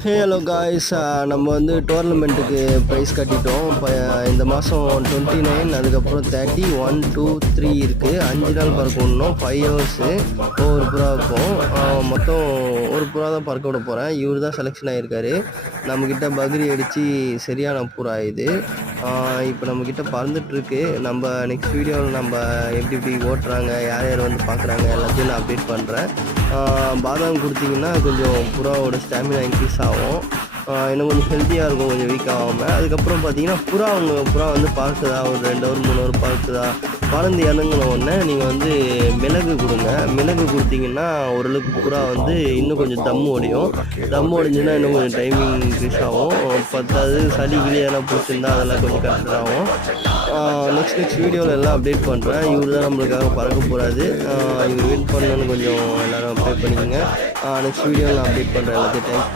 Hello guys, நம்ம வந்து டோர்னமெண்ட்டுக்கு price கட்டிட்டோம். இப்போ இந்த மாதம் 29, அதுக்கப்புறம் 30, 1, 2, 3 இருக்குது. 5 நாள் பறக்க விடணும். 5 ஹவர்ஸு ஒவ்வொரு புறாவுக்கும். மொத்தம் ஒரு புறா தான் பறக்க விட போகிறேன். இவர் தான் செலெக்ஷன் ஆகியிருக்காரு. நம்மக்கிட்ட பக்ரி அடித்து சரியான புறா இது. இப்போ நம்மக்கிட்ட பறந்துட்டுருக்கு. நம்ம நெக்ஸ்ட் வீடியோவில் நம்ம எப்படி எப்படி ஓட்டுறாங்க, யார் யார் வந்து பார்க்குறாங்க எல்லாத்தையும் நான் அப்டேட் பண்ணுறேன். பாதாம் கொடுத்தீங்கன்னா கொஞ்சம் புறாவோட ஸ்டாமினா இன்க்ரீஸ் ஆகும். இன்னும் கொஞ்சம் ஹெல்த்தியாக இருக்கும், கொஞ்சம் வீக் ஆகாமல். அதுக்கப்புறம் பார்த்தீங்கன்னா புறா வந்து பார்க்குதா, ஒரு 2 ஹவர் 3 ஹவர் பார்க்குதா, பறந்து இறங்கின உடனே நீங்கள் வந்து மிளகு கொடுங்க. மிளகு கொடுத்தீங்கன்னா ஓரளவுக்கு புறா வந்து இன்னும் கொஞ்சம் தம் ஒடிஞ்சுன்னா இன்னும் கொஞ்சம் டைமிங் இன்க்ரீஸ் ஆகும். பத்தாவது சளி கிளியெல்லாம் பிடிச்சிருந்தா அதெல்லாம் கொஞ்சம் கரெக்ட் ஆகும். நெக்ஸ்ட் வீடியோவில் எல்லாம் அப்டேட் பண்ணுறேன். இவர் தான் நம்மளுக்காக பறக்க போகிறாரு. இவர் வெயிட் பண்ணணுன்னு கொஞ்சம் எல்லோரும் அப்டேட் பண்ணிக்கோங்க. நெக்ஸ்ட் வீடியோவில் நான் அப்டேட் பண்ணுறேன் எல்லாத்தையும். தேங்க்ஸ்.